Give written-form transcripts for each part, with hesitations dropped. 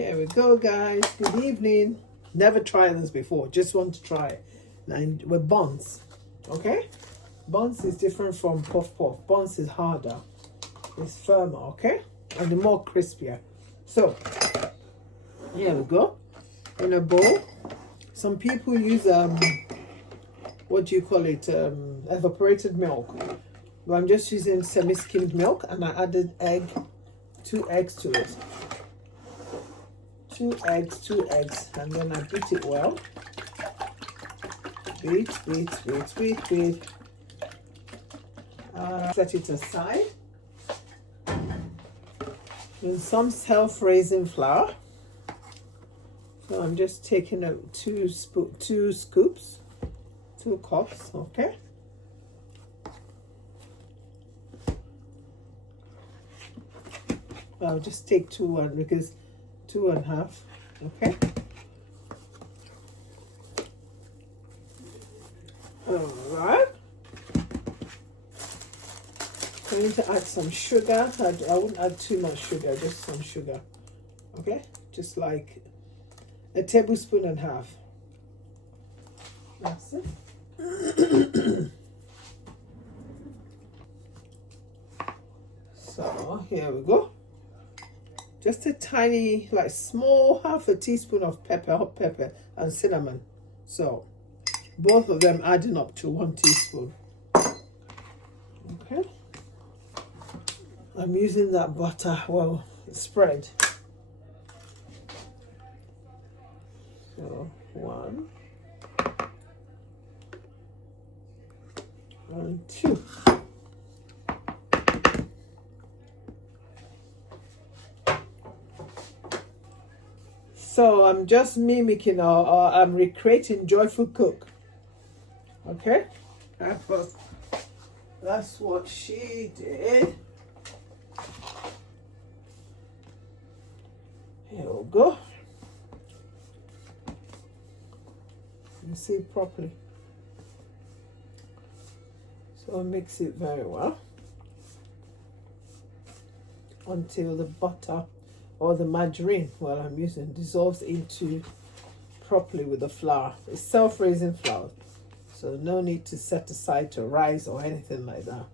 Here we go, guys. Good evening. Never tried this before. Just want to try it. And with buns, okay? Buns is different from puff puff. Buns is harder. It's firmer, okay? And more crispier. So, here we go. In a bowl. Some people use what do you call it? Evaporated milk. But I'm just using semi-skimmed milk, and I added 2 eggs to it. 2 eggs, and then I beat it well. Beat. Set it aside. And some self-raising flour. So I'm just taking 2 scoops, 2 cups, okay? I'll just take 2 because 2.5, okay? Alright. I'm going to add some sugar. I wouldn't add too much sugar, just some sugar, okay? Just like 1.5 tablespoons. That's it. So here we go. Just a tiny, like small, 1/2 teaspoon of hot pepper and cinnamon. So both of them adding up to 1 teaspoon. Okay. I'm using that butter, well, spread. So 1 and 2. So I'm just mimicking or I'm recreating Joyful Cook. Okay? That's what she did. Here we go. You see it properly. So mix it very well until the butter or the margarine, well, I'm using, dissolves into properly with the flour. It's self-raising flour, so no need to set aside to rise or anything like that.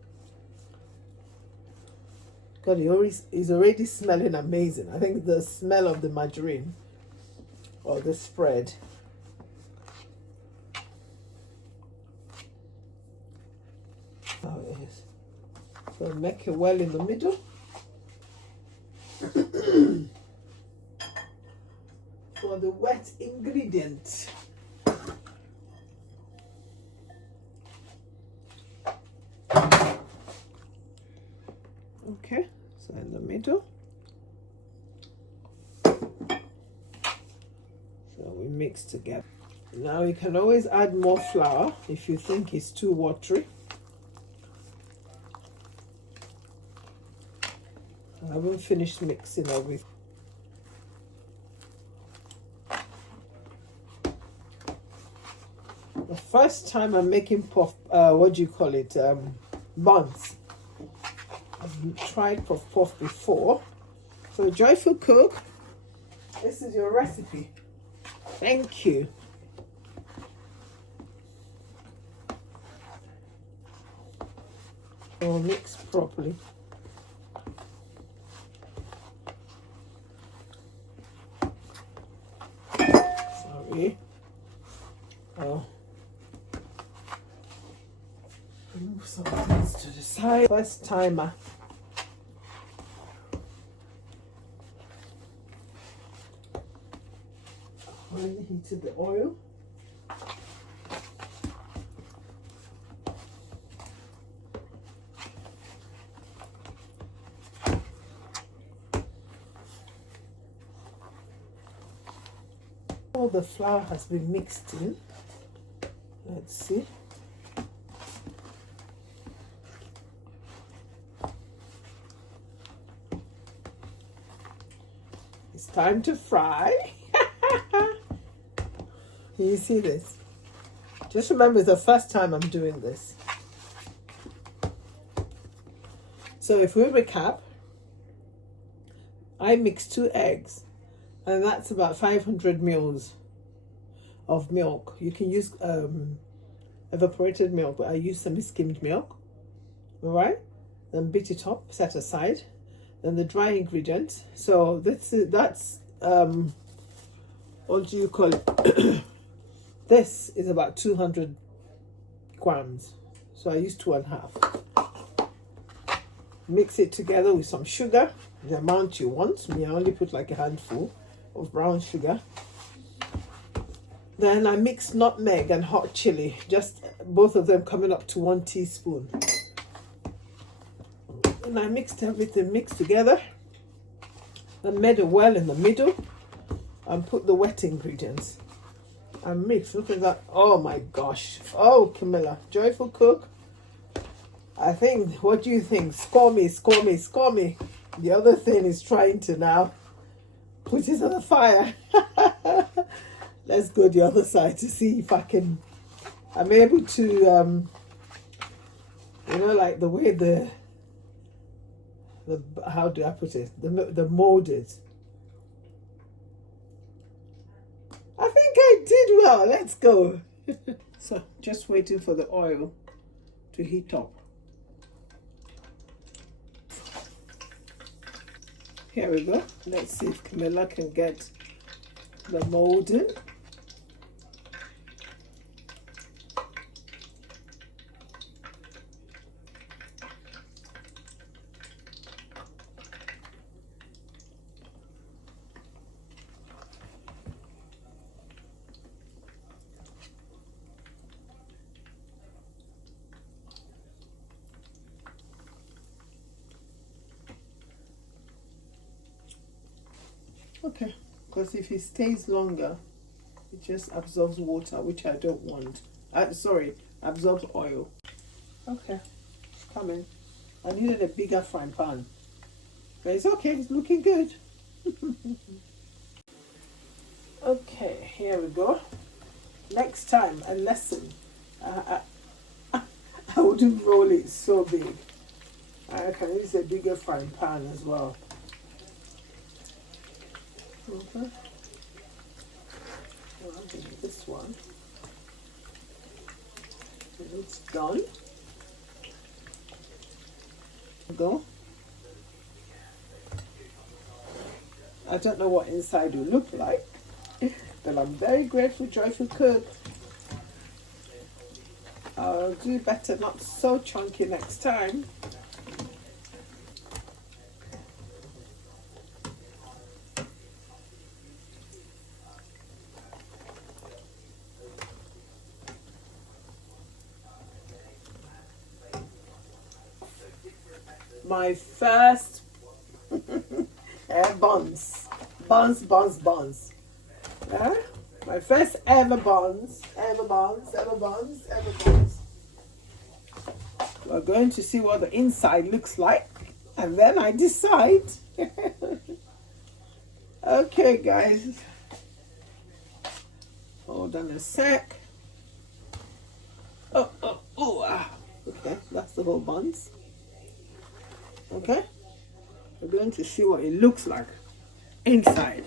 God, it's already smelling amazing. I think the smell of the margarine or the spread. Oh, it is. So make it well in the middle. For the wet ingredient. Okay, so in the middle. So we mix together. Now you can always add more flour if you think it's too watery. I haven't finished mixing everything. The first time I'm making puff, what do you call it? Buns. I've tried puff puff before. So Joyful Cook, this is your recipe. Thank you. So mix properly. Sorry. Oh. Move some things to the side. First timer. Already heated the oil. All the flour has been mixed in. Let's see. It's time to fry. Can you see this? Just remember, it's the first time I'm doing this. So if we recap, I mixed 2 eggs and that's about 500 mils of milk. You can use evaporated milk, but I use semi-skimmed milk. All right, then beat it up, set aside. Then the dry ingredients. So that's what do you call it? This is about 200 grams. So I use 2.5. Mix it together with some sugar, the amount you want. Me, I only put like a handful of brown sugar. Then I mix nutmeg and hot chili, just both of them coming up to 1 teaspoon. And I mixed everything together and made a well in the middle and put the wet ingredients and mix. Look at that. Oh my gosh. Oh, Camilla, joyful cook. I think, what do you think? Score me, score me, score me. The other thing is trying to now put it on the fire. Let's go the other side to see if I'm able to, you know, like the way the how do I put it? The mold is. I think I did well. Let's go. So just waiting for the oil to heat up. Here we go. Let's see if Camilla can get the mold in. Okay, because if it stays longer, it just absorbs water, which I don't want. Absorbs oil. Okay, it's coming. I needed a bigger frying pan, but it's okay. It's looking good. Okay, here we go. Next time, a lesson. I wouldn't roll it so big. I can use a bigger frying pan as well. Okay. Well, I'll do this one. It's done. Go. I don't know what inside will look like, but I'm very grateful, joyful cook. I'll do better, not so chunky next time. My first buns. Yeah? My first ever buns. We're going to see what the inside looks like, and then I decide. Okay, guys. Hold on a sec. Okay, that's the whole buns. Okay, we're going to see what it looks like inside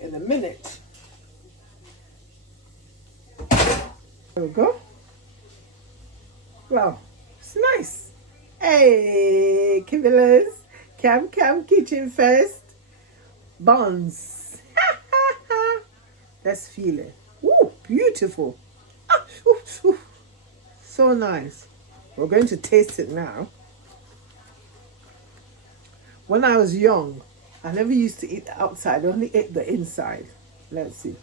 in a minute. There we go. Wow, it's nice. Hey, Camilla's Cam Kitchen Fest buns. Let's feel it. Ooh, beautiful. So nice. We're going to taste it now. When I was young, I never used to eat outside. I only ate the inside. Let's see.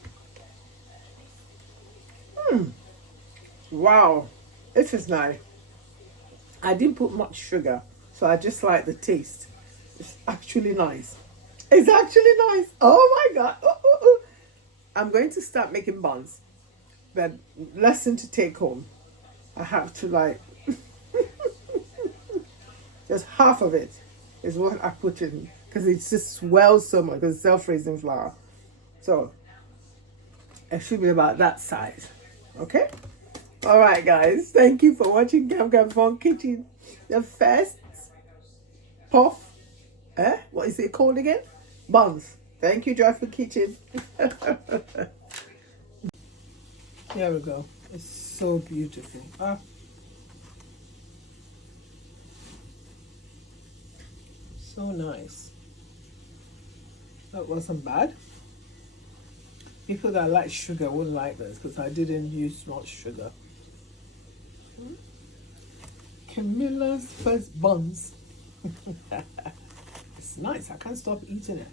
Wow, this is nice. I didn't put much sugar, so I just like the taste. It's actually nice. It's actually nice. Oh my God. I'm going to start making buns. But lesson to take home. I have to like, just half of it is what I put in, because it just swells so much because it's self-raising flour. So it should be about that size. Okay? All right, guys. Thank you for watching Cam Fun Kitchen. The first puff. What is it called again? Buns. Thank you, Joyful Kitchen. Here we go. It's so beautiful. Ah. So nice. That wasn't bad. People that like sugar wouldn't like this because I didn't use much sugar. Camilla's first buns. It's nice. I can't stop eating it.